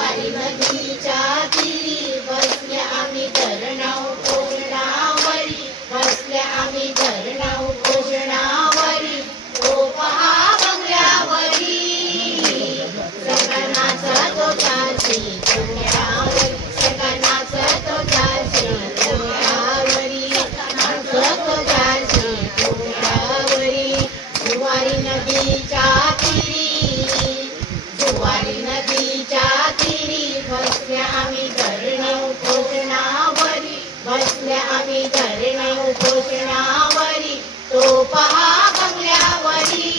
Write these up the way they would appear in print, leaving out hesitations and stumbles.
जुवारी नदीच्या तीरी बसले आम्ही धरणा उपोषणावरी, बसले आम्ही धरणा उपोषणावरी. तो पहा बंगल्यावरी सगळ्यांचा तो चालशी चोऱ्यावरी, सगळ्यांचा तो चालशी चोऱ्यावरी, तो चालशी चोऱ्यावरी. जुवारी नदीच्या तीरी, जुवारी नदीच्या तीरी बसले आम्ही धरणे उपोषणावरी, बसले आम्ही धरणे उपोषणावरी. तो पहा बंगल्यावरी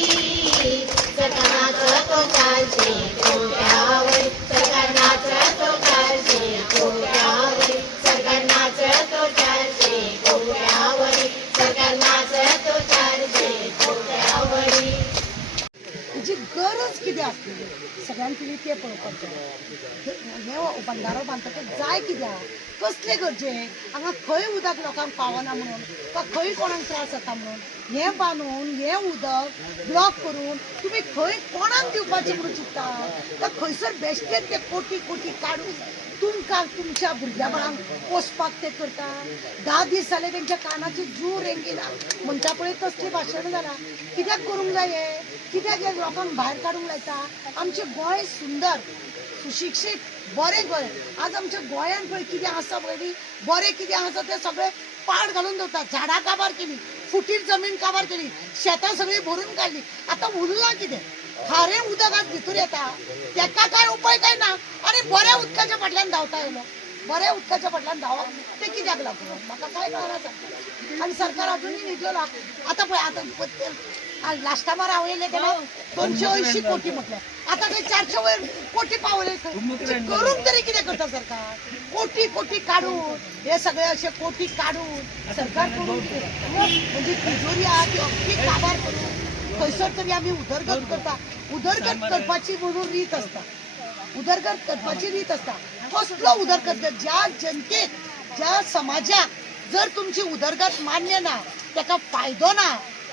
सगळ्यांचा तो चालशी चोऱ्यावरी, सगळ्यांचा तो चालशी चोऱ्यावरी, सगळ्यांचा तो चालशी चोऱ्यावरी, सगळ्यांचा तो चालशी चोऱ्यावरी. जी गरज किती असते सगळ्यांनी ते पळोवपाचें. हे बंधारो बांदता जाय कित्याक, कसले गरजे, हांगा खंय उदक लोकांक पावना म्हणून, वा खंय कोणाक त्रास जाता म्हणून हें बांदून हें उदक ब्लॉक करून तुमी खंय कोणाक दिवपाचें म्हणून चिंतता. खंयसर बेश्टेच ते कोटी कोटी काडून तुमकां तुमच्या भुरग्या बाळांक पोसपाक ते करता. 10 दीस जाले तेंच्या कानाची जू रेंगिना म्हणटा पळय तसली भाशणां जालां. कित्याक करूंक जाय हें, कित्याक हे लोकांक भायर काडूंक लायता. आमचें गोंय सुंदर सुशिक्षीत बरें गोंय. आज आमच्या गोंयान पळय कितें आसा पळय, बरें कितें आसा तें सगळें पाड घालून दवरतात. झाडां काबार केली, फुटीर जमीन काबार केली, शेतां सगळीं भरून काडली. आतां उरलां कितें, खारें उदक आज भितर येता तेका काय उपाय काय ना. आनी बऱ्या उदकाच्या फाटल्यान धांवता येयलो, बऱ्या उदकाच्या फाटल्यान धांवप ते कित्याक लागून म्हाका काय कळना. आनी सरकार अजुनूय न्हिदलो ना. आतां पळय आतां लास्टा मार हांव येयले तेन्ना 280 कोटी म्हटलें, आतां ते 400 वयर कोटी पावले. करूंक तरी कितें करता सरकार. कोटी कोटी काडून हे सगळे अशे कोटी काडून सरकार करून म्हणजे तिजोरी आहा ती अख्खी काबार करून खंयसर तरी आमी उदरगत करता. उदरगत करपाची म्हणून रीत आसता, उदरगत करपाची रीत आसता. कसलो उदरगत, ज्या जनतेक ज्या समाजाक जर तुमची उदरगत मान्य ना, ताका फायदो ना,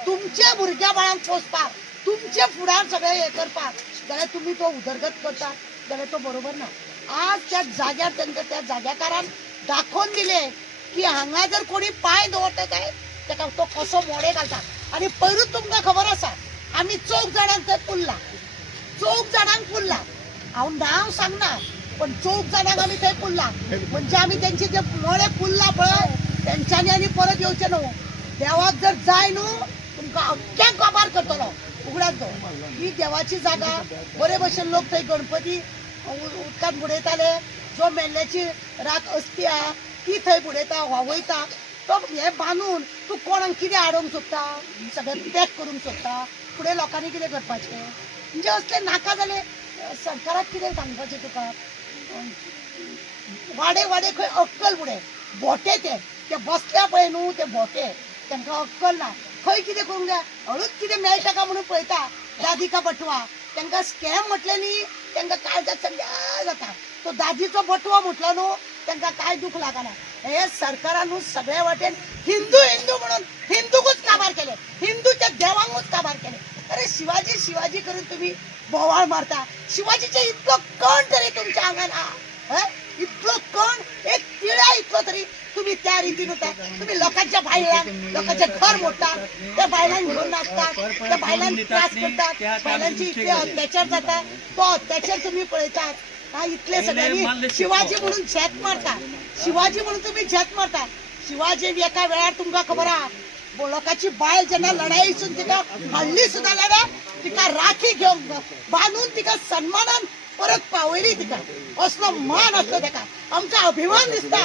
तुमच्या भुरग्या बाळांक पोसपाक, तुमचे फुडार सगळे हे करपाक, जाल्यार तुम्ही तो उदरगत करता जाल्यार तो बरोबर ना. आज त्या जाग्यार तांकां त्या जाग्याकारान दाखोवन दिले की हांगा जर कोणी पांय दवरता काय ताका तो कसो मोडे घालता. आनी पयरूच तुमकां खबर आसा आमी 4 जाणांक थंय पुरला, 4 जाणांक पुरला. हांव नांव सांगना पण 4 जाणांक आमी थंय पुरला. म्हणजे आमी तेंचे जे मोडे पुरला पळय तेंच्यांनी आनी परत येवचें न्हू. देवाक जर जाय न्हू तुमकां अख्ख्या काबार करतलो. उगडात दो ही देवाची जागा. बरे भशेन लोक थंय गणपती उदकांत बुडयताले. जो मेल्ल्याची रात अस्थी आहा ती थंय बुडयता व्हांवयता. तो हे बांदून तूं कोणाक कितें हाडूंक सोदता, सगळें पॅक करूंक सोदता. फुडें लोकांनी कितें करपाचें म्हणजे असलें नाका जालें. सरकाराक कितें सांगपाचें तुका, वाडे वाडे खंय अक्कल बुडे भोटे ते बसल्या पळय न्हू ते भोटे, तांकां अक्कल ना. खंय कितें करूंक जाय, हळूच कितें मेळटा काय म्हणून पळयता. दादी का बटवा तांकां स्कॅम म्हटलें न्ही तांकां काळजात सगळ्या जाता. तो दादीचो बटवो म्हटलो न्हू तांकां काय दूख लागना. हे सरकारान सगळ्या वाटेन हिंदू हिंदू म्हणून हिंदूकूच काबार केले, हिंदूच्या देवांकूच काबार केले. अरे शिवाजी शिवाजी करून तुम्ही बोवाळ मारता. शिवाजीचे इतलो कण तरी तुमच्या आंगान हा, इतलो कण एक तिळा इतलो तरी तुम्ही त्या रीतीन होता. तुम्ही लोकांच्या बायलांक लोकांचे घर मोडतात, त्या बायलांक घेऊन नाचतात, त्या बायलांक त्रास करतात, बायलांची इतले अत्याचार जाता. तो अत्याचार तुम्ही पळयतात. हा इतले सगळ्यांनी शिवाजी म्हणून झेत मारता, शिवाजी म्हणून तुम्ही झेत मारता. शिवाजी एका वेळार तुमकां खबर आहा लोकांची बायल जेन्ना लढाईसून तिका हाडली सुद्दां जाल्यार तिका राखी घेवंक बांदून तिका सन्मानान परत पावयली. तिका असलो मान असलो ताका. आमचा अभिमान दिसता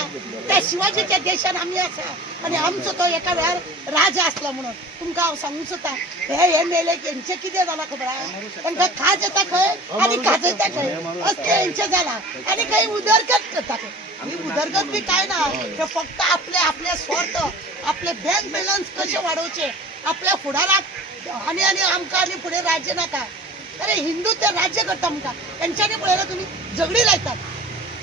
त्या शिवाजीच्या देशान आमी आसा आनी आमचो तो एका वेळार राजा आसलो म्हणून. तुमकां हांव सांगूंक सोदता हे मेले हेंचें कितें जालां खबर आहा, तांकां खाज येता खंय आनी खाजयता खंय असलें हेंचें जालां. आनी खंय उदरगत करता खंय. ही उदरगत बी काय ना, ते फक्त आपले आपले स्वार्थ, आपले बँक बॅलन्स कसे वाडोवचे, आपल्या फुडाराक आनी आनी आमकां आनी फुडें राज्य नाका. अरे हिंदू ते राज्य करता आमकां. तेंच्यांनी पळयलां तुमी झगडी लायतात.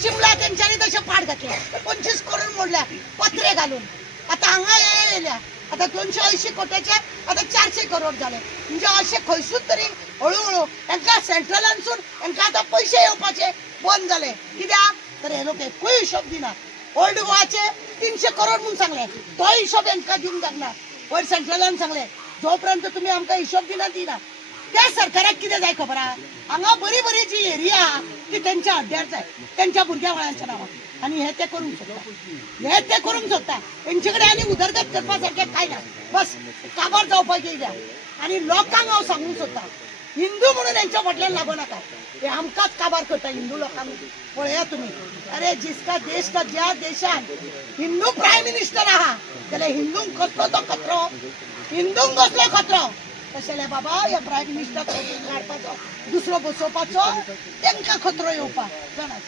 चिमला तेंच्यांनी तशें पाड घातले, 25 करोड मोडल्या पत्रे घालून. आतां हांगा येयल्या आता 280 कोटीचे आता 400 करोड झाले. म्हणजे असे खंयसूच तरी हळूहळू तांकां सेंट्रलांसून तांकां आतां पयशे येवपाचे बंद जाले कित्याक तर हे लोक एकूय हिशोब दिना ओल्ड गोवाचे 300 करोड म्हणून सांगले तो हिशोब तांकां दिवंक जायना वयर सेंट्रलान सांगले जोपर्यंत तुमी आमकां हिशोब दिना त्या सरकाराक कितें जाय खबर आहा हांगा बरी बरी जी एरिया ती तेंच्या अड्ड्यार जाय तेंच्या भुरग्या गोळ्यांच्या नांवार आनी हे ते करूंक सोदता तेंचे कडेन आनी उदरगत करपा सारकें कांय ना बस काबार जावपाक येयल्या आनी लोकांक हांव सांगूंक सोदता हिंदू म्हणून यांच्या फाटल्यान लागू नाका हे आमकांच काबार करता हिंदू लोकांक पळया तुमी अरे जिसका देश का ज्या देशान हिंदू प्रायम मिनिस्टर आहा जाल्यार हिंदूंक कसलो तो खतरो हिंदूंक कसलो खतरो तशें बाबा ह्या प्रायम मिनिस्टर काडपाचो दुसरो बसोवपाचो तांकां खतरो येवपाक जाणां